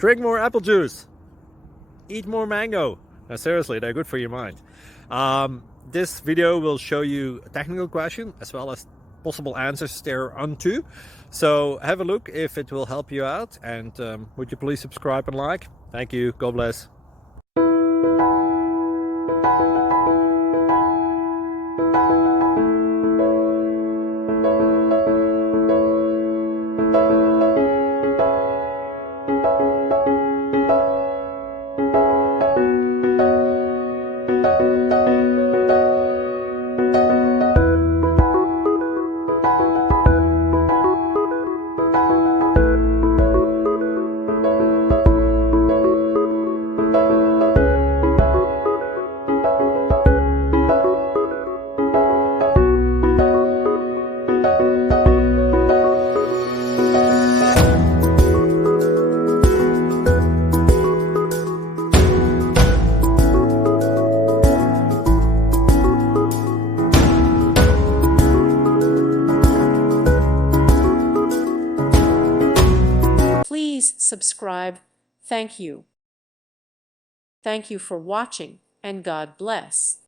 Drink more apple juice. Eat more mango. Now, seriously, they're good for your mind. This video will show you a technical question as well as possible answers thereunto. So have a look if it will help you out, and would you please subscribe and like? Thank you. God bless. Please subscribe. Thank you. Thank you for watching, and God bless.